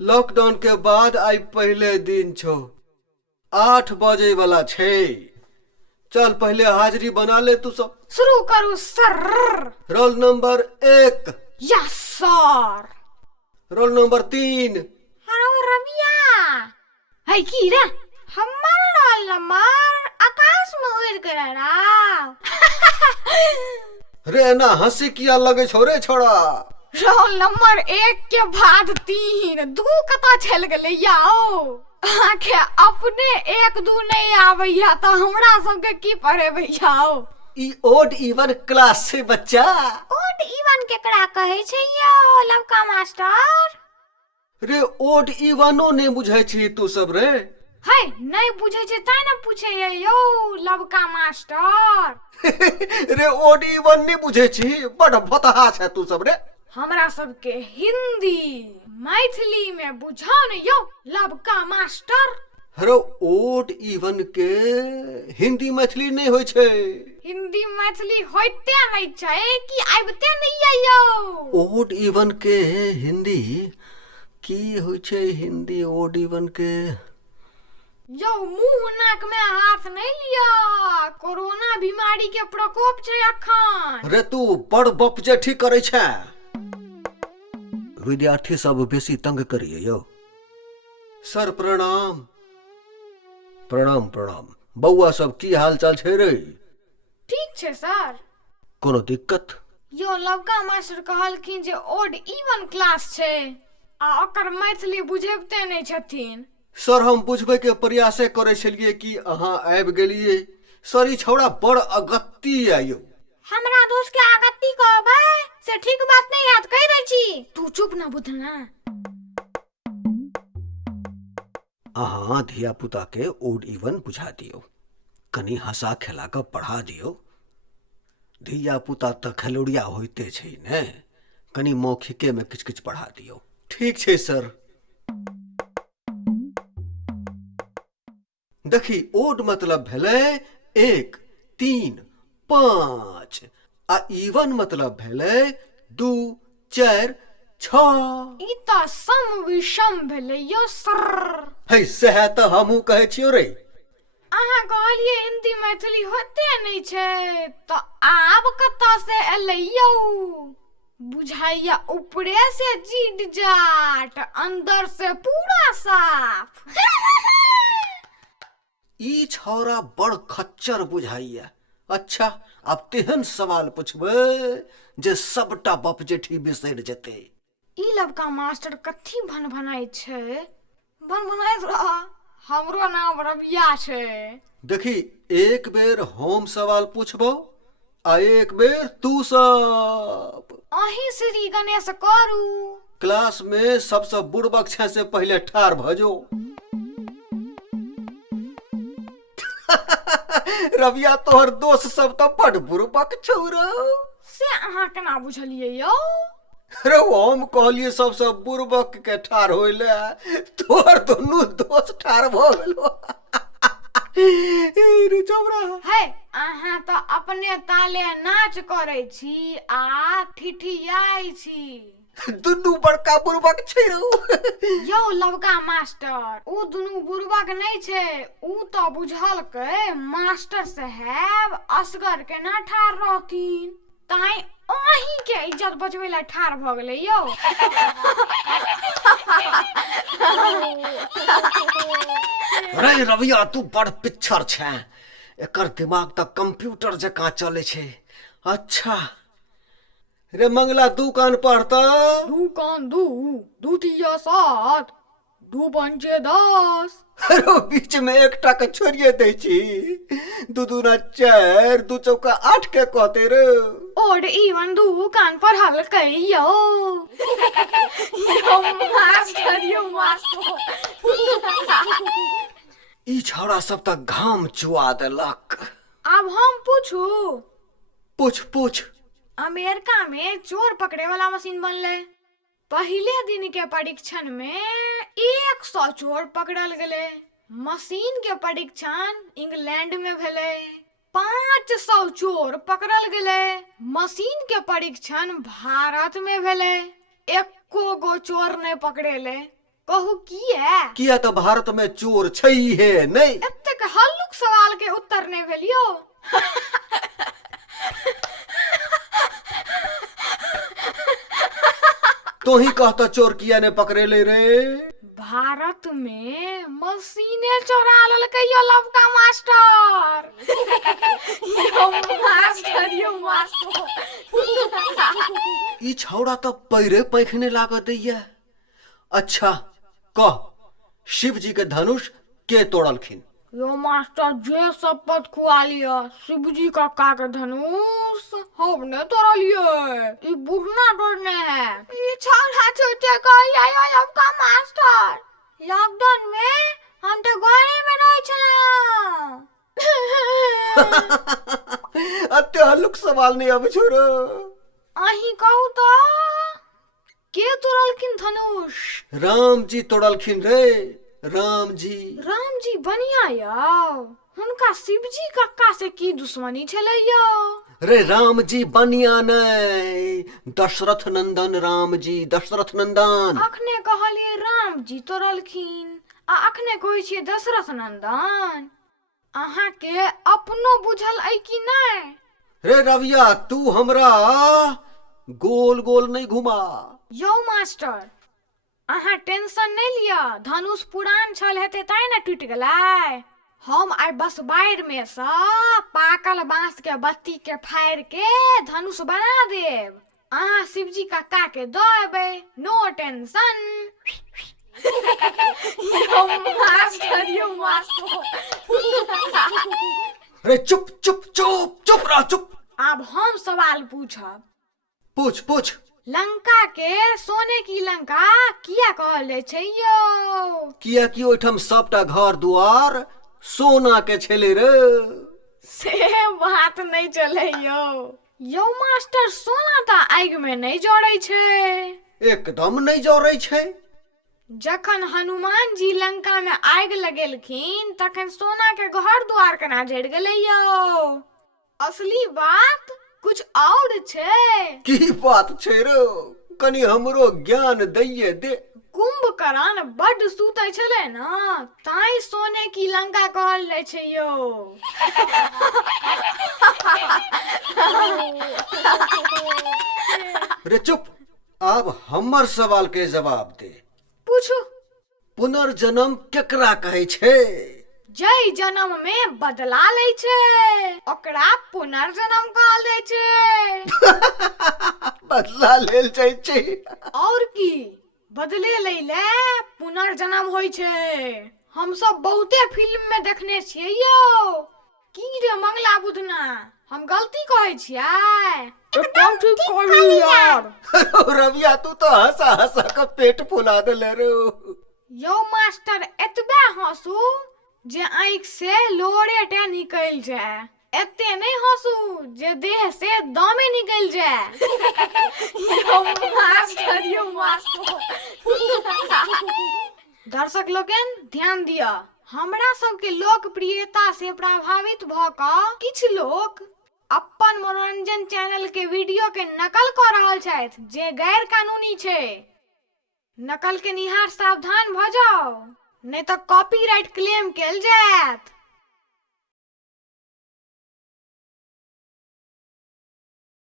Lockdown के बाद आई पहले दिन छो। 8 बजे वाला छे। चल पहले हाजिरी बना ले तू सब। शुरू करू sir. Roll number 1। Yes sir. Roll number 3। Hello Rabia. है की रे? हमर रोल नंबर आकाश में उड़ के रहा। रे ना हंसी किया लगे छोरे छोड़ा। रोल नंबर 1 के बाद 3 2 कता चल गले याओ। आखे अपने 1 2 नहीं आबैया तो हमरा सबके की पढ़े भैयाओ। ई ओड इवन क्लास से बच्चा। ओड इवन केकरा कहे छै यो लवका मास्टर? रे ओड इवनो ने बुझै छी तू सब रे। है नहीं बुझे छै ताई ना पूछे यो लवका मास्टर। रे ओड इवन ने बुझै छी। बड़ भतहा छै तू सब रे। हमरा सबके हिंदी मैथिली में बुझाओ न यो लवका मास्टर। अरे ओड इवन के हिंदी मैथिली नहीं होय छै। हिंदी मैथिली होइते नहीं छै कि आबते नहीं आयो। ओड इवन के हिंदी की होय छै? हिंदी ओड इवन के यो मुंह नाक में हाथ नहीं लिया। कोरोना बीमारी के प्रकोप छै अखन। रे तू बड़ बप जे ठीक करे छै। विद्यार्थी सब बेसी तंग करिए यो। सर प्रणाम। प्रणाम प्रणाम। बउआ सब की हाल चाल छै रे? ठीक छै सर। कोनो दिक्कत? यो लवका मास्टर कहलखिन जे ओड इवन क्लास छै आ ओकर मैथिली बुझेबते नहीं छथिन। सर हम बुझबे के प्रयास करे छलिए कि अहाँ आबि गेलिए। सर ई छौड़ा बड़ अगत्ती आयो। हमरा दोस्त के आगत्ती कहबै से ठीक बात नहीं याद कह दै छी। तू चुप ना बुझना। अहाँ धिया पुता के ओड इवन बुझा दियो। कनी हंसा खेला के पढ़ा दियो। धिया पुता तो खेलौड़िया होते छै ने। कनी मौखिके में किछ किछ पढ़ा दियो। ठीक छै सर। देखी ओड मतलब भेले 1 3 5 आ इवन मतलब भेले 2 4 6। ई त सम विषम भेले यो सर। है सह त हमहू कहे छियो रे। अहाँ कहलिए हिंदी मैथिली होते नहीं छै तो आब कता से एले यो? बुझाइया ऊपरे से जीड जाट अंदर से पूरा साफ। ई छौरा बड़ खच्चर बुझाइया। अच्छा अब तेहन सवाल पूछबे जे सबटा बप जेठी बिसर जेते। ई लवका मास्टर कथी भन भनाई छै? भन भनाइत रहा। हमरो नाम रबिया छै। देखी एक बेर हम सवाल पूछबो आ एक बेर तू सब। अही श्री गणेश करू। क्लास में सबसे बुड़बक छै से पहले ठार भजो। रबिया तोहर दोस्त सब तो बड़ बुड़बक छौरा। से अहाँ केना बुझलिए यो? अरे हम कहलिए सबसे बुड़बक के ठार होइले। तोहर दोनों दोस्त ठार भ गेलो। रे चौरा है अहाँ तो अपने ताले नाच करे छी आ ठिठियाई छी। दुनू बड़का बुड़बक छै रो। यो लवका मास्टर ऊ दुनू बुड़बक नहीं छै। ऊ तो बुझल के मास्टर साहब असगर के ना ठार रहथिन ताई अही के इज्जत बचबै ला ठार भ गेलै यो। रे रबिया तू बड़ पिच्छर छै। एकर दिमाग त कंप्यूटर जका चले छै। अच्छा रे मंगला दू कान पढ़ता। दू कान दू दूतिया 7 दू पंचे 10। अरे बीच में एकटा के छोड़िए दे छी। 2 दूना 4 2 चौका 8 के कहते रे। ओड इवन दू कान पढ़ल कहियो। यो मास्टर यो मास्टर। ई छौड़ा सब तक घाम चुआ देलक। अब हम पूछू। पूछ पूछ। अमेरिका में चोर पकड़े वाला मशीन बनले। पहले दिन के परीक्षण में 100 चोर पकड़ल गेले। मशीन के परीक्षण इंग्लैंड में भेले। 500 चोर पकड़ल गेले। मशीन के परीक्षण भारत में भेले। एको गो चोर नहीं पकड़ेले। कहू किया तो भारत में चोर छै है नहीं। एतेक हल्लुक सवाल के उत्तर नहीं भेलियो। तो ही कहता चोर किया ने पकड़े ले रे। भारत में मशीने चोरा ललकै यो लवका मास्टर। यो मास्टर ई छौड़ा तो पैरे पैखने लागत दैया। अच्छा कह शिव जी के धनुष के तोड़लखिन? यो मास्टर जे शपथ खुआ लिया शिव जी का के धनुष हमने तोड़ा लिए। बुढ़ना तोड़ने है। ये छौड़ा छोटे का लवका मास्टर। लॉकडाउन में हम तो घरे में रह छला। अत्ते हल्लुक सवाल नहीं अब छोरो। अही कहू तो के तोड़लखिन धनुष? राम जी तोड़लखिन रे। राम जी बनिया यो। हुनका शिव जी कक्का से की दुश्मनी छले यो? रे राम जी बनिया नहीं, दशरथ नंदन राम जी, दशरथ नंदन। अखने कहलिए राम जी तोड़लखिन आ अखने कहै छियै दशरथ नंदन। अहाँ के अपनो बुझल ऐ कि नहीं? रे रविया तू हमरा गोल गोल नहीं घुमा। यो मास्टर अहाँ टेंशन नहीं लिया। धनुष पुरान छल हेते तै न टूट गेलै। हम आई बस बाहर में से पाकल बांस के बत्ती के फाड़ के धनुष बना देब। अहाँ शिव जी कक्का के दऽ एबै, नो टेंशन। यो मास्टर रे चुप चुप चुप चुप रह चुप। अब हम सवाल पूछब। पूछ। लंका के सोने की लंका किया कहल जाय छै यो? किया कि ओठम सबटा घर दुआर सोना के छले रे। से बात नहीं चले यो मास्टर। सोना तो आग में नहीं जोड़ै छै। एकदम नहीं जोड़ै छै। जखन हनुमान जी लंका में आग लगेलखिन तखन सोना के घर द्वार केना जड़ गेलै यो? असली बात कुछ और छै। की बात छै रे? कनी हमरो ज्ञान दैये दे। कुंभकर्ण बड सूतै छले न, ताई सोने की लंका कहल जाय छै यो। रे चुप। अब हमर सवाल के जवाब दे। पूछू। पुनर्जन्म केकरा कहै छै? जय जन्म में बदला ले छै ओकरा पुनर्जन्म कहल जाय छै। बदला लेल जाय छै। और की बदले ले पुनर्जन्म होय छै। हम सब बहुते फिल्म में देखने छियै यो। की रे मंगला बुधना हम गलती कहै छियै? एकदम ठीक कहली यार। रविया तू तो हंसा हंसा के पेट फुला देले रे। यो मास्टर एतबे हंसू जे आँख से लोरेटे निकल जाए। एते नहीं हंसू जे देह से दमे निकल जाए। यो मास्टर। दर्शक लोगन ध्यान दिया। हमरा सबके लोकप्रियता से प्रभावित भ क किछ लोग अपन मनोरंजन चैनल के वीडियो के नकल कर रहल छथि जे गैर कानूनी छै। नकल के निहार सावधान भ जाओ, नहीं तो कॉपीराइट क्लेम कैल जाएत।